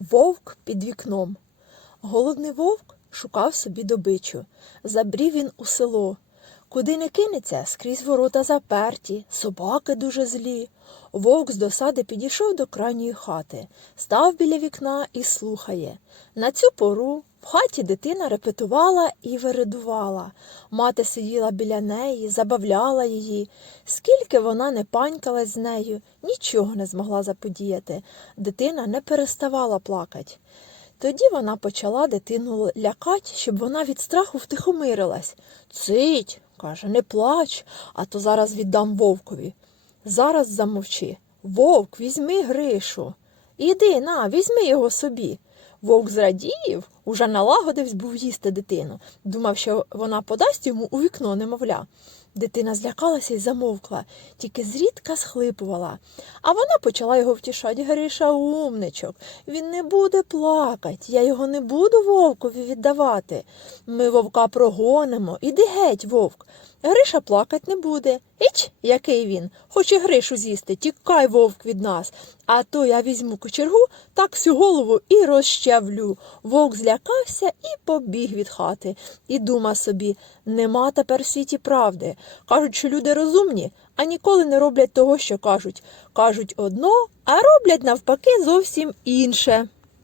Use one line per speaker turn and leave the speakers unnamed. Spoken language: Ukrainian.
Вовк під вікном. Голодний вовк шукав собі добичу. Забрів він у село. Куди не кинеться, скрізь ворота заперті, собаки дуже злі. Вовк з досади підійшов до крайньої хати, став біля вікна і слухає. На цю пору в хаті дитина репетувала і виридувала. Мати сиділа біля неї, забавляла її. Скільки вона не панькалась з нею, нічого не змогла заподіяти. Дитина не переставала плакати. Тоді вона почала дитину лякати, щоб вона від страху втихомирилась. Цить, каже, не плач, а то зараз віддам вовкові. Зараз замовчи. Вовк, візьми Гришу. Іди на, візьми його собі. Вовк зрадів, уже налагодився був їсти дитину. Думав, що вона подасть йому у вікно немовля. Дитина злякалася і замовкла, тільки зрідка схлипувала. А вона почала його втішати. Гриша умничок. Він не буде плакать. Я його не буду вовкові віддавати. Ми вовка прогонимо. Іди геть, вовк. Гриша плакать не буде. Іч, який він. Хоче Гришу з'їсти. Тікай, вовк від нас. А то я візьму кочергу, так всю голову і розчавлю. Вовк злякався і побіг від хати. І дума собі, нема тепер в світі правди. Кажуть, що люди розумні, а ніколи не роблять того, що кажуть. Кажуть одно, а роблять навпаки зовсім інше.